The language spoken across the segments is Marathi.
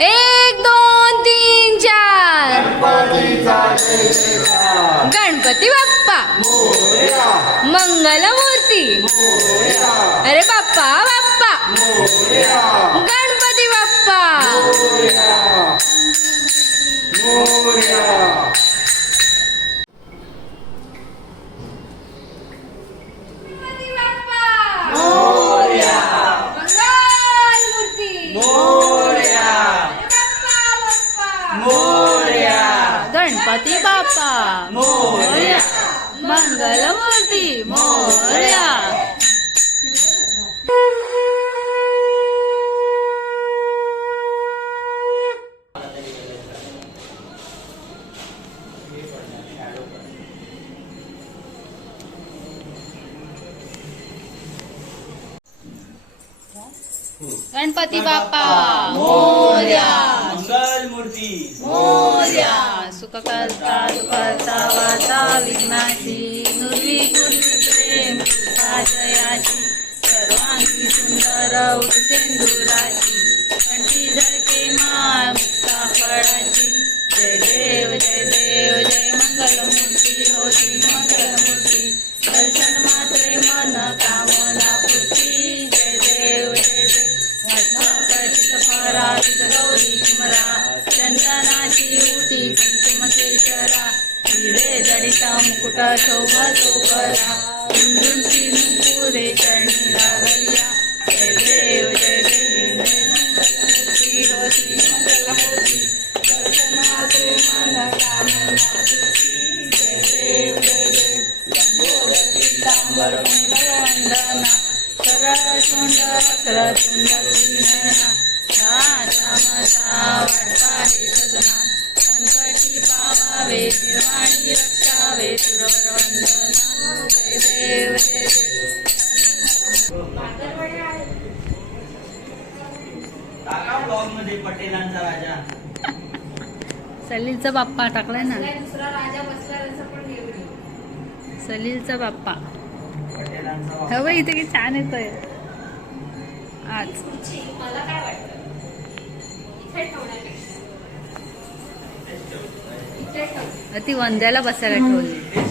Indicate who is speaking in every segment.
Speaker 1: एक दोन तीन चार. गणपती बाप्पा. मंगलमूर्ती. अरे बाप्पा बाप्पा. गणपती बाप्पा मोर्या मंगलमूर्ती मोर्या गणपती बाप्पा मोर्या
Speaker 2: मंगल मूर्ती
Speaker 1: मोर्या सुख करता करता वाता विघ्नाची नुर्वी गुरवी प्रेम जयाची सर्वांगी सुंदर सिंदुराची कंठी झळके माळ मुक्ता फळाची जय देव जय देव जय मंगलमूर्ती होती मंगलमूर्ती जडिता मुकुट शोभतो परा कुंजुंची नुपुरे चरणी लागल्या जय देव जय देव जय मंगलमूर्ती होती दर्शनाचे मन कामना जय देव जय देव सुंदर नयना राजा वाटता हे सजना संकटी पावावे निर्वाणी रक्षावे सुरवर वंदना जय देव जय देव
Speaker 2: टाका ब्लॉगमध्ये पटेलांचा राजा
Speaker 1: सलीलचा बाप्पा टाकलाय ना.
Speaker 3: दुसरा राजा बसला त्याचं पण होईल.
Speaker 1: सलीलचा बाप्पा. हवं इथे की छान येतोय. आज.
Speaker 3: मला काय वाटतं? इथे ठेवण्यापेक्षा
Speaker 1: ती वंद्याला बसायला ठेवली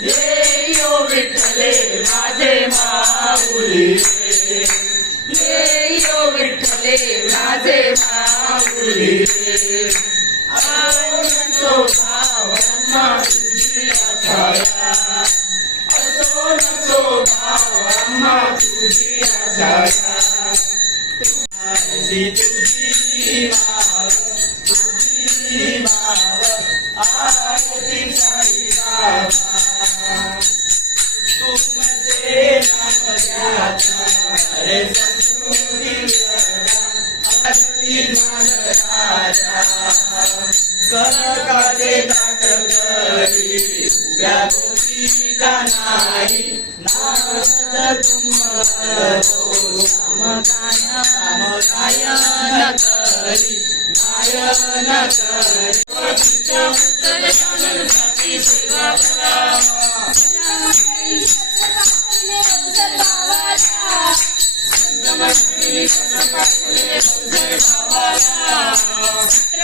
Speaker 2: येयो विठ्ठले माझे माऊली येयो विठ्ठले माझे माऊली असो भाव तुझी तुझी आधारा तुझी तुझी इथेच ठेवलेली होती कनकाचे गायन करी गायन करी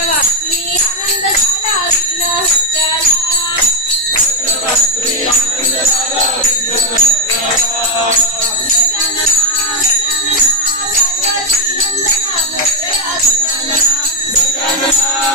Speaker 3: वाटणी आनंद झाला विघ्न हत्याला
Speaker 1: देव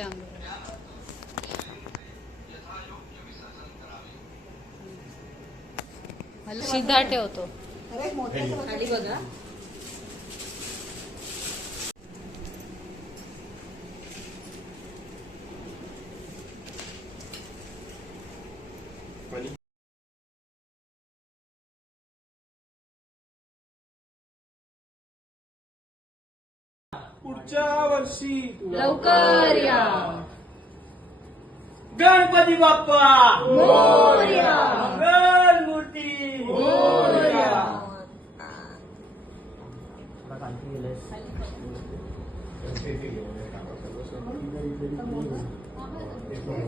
Speaker 1: केलं आंघोळ सिद्धा ठेवतो
Speaker 3: खाली बघा.
Speaker 2: पुढच्या वर्षी
Speaker 3: लवकर या.
Speaker 2: गणपती बाप्पा.
Speaker 3: मोरया.
Speaker 2: मंगल मूर्ती.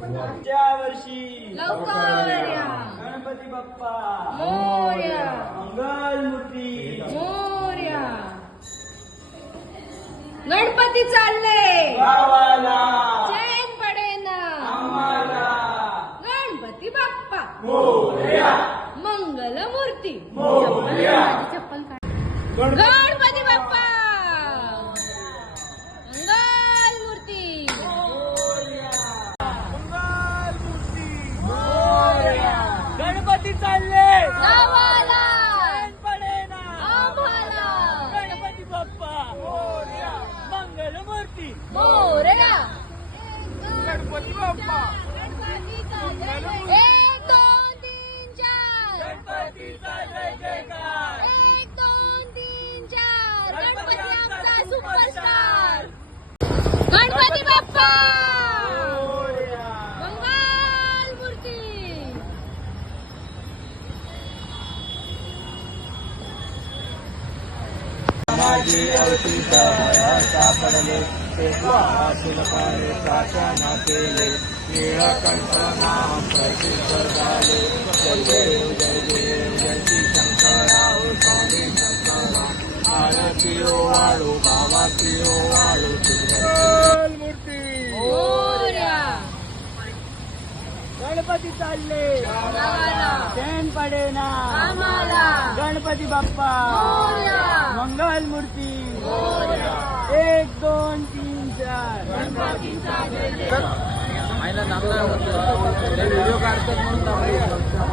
Speaker 2: पुढच्या वर्षी.
Speaker 3: लवकर या.
Speaker 2: गणपती बाप्पा.
Speaker 3: मोरया.
Speaker 2: मंगल मूर्ती.
Speaker 3: मोरया. गणपती चालले. चैन पडेना. गणपती बाप्पा.
Speaker 2: मोरया.
Speaker 3: मंगल मूर्ती
Speaker 2: मोरया.
Speaker 1: चप्पल काढ.
Speaker 3: गणपती बाप्पा. मंगल मूर्ती
Speaker 2: मंगल मूर्ती गणपती चालले
Speaker 3: गावाला
Speaker 2: पडेना
Speaker 3: आम्हाला
Speaker 2: गणपती बाप्पा मंगल मूर्ती
Speaker 3: मोरया
Speaker 2: गणपती बाप्पा तेव्हा तुलपाने प्रार्थना केले निळकंठ नाम प्रसिद्ध झाले. जय देव जय देव जय श्री शंकराव स्वामी शंकरा आरती वाळू गावाती वाळू मूर्ती!
Speaker 3: मोरया
Speaker 2: गणपती चालले. चैन पडेना
Speaker 3: आम्हाला.
Speaker 2: गणपती बाप्पा.
Speaker 3: मोरया
Speaker 2: मंगल मूर्ती.
Speaker 3: मोरया
Speaker 2: एक दोन तीन व्हिडिओ काढतात म्हणून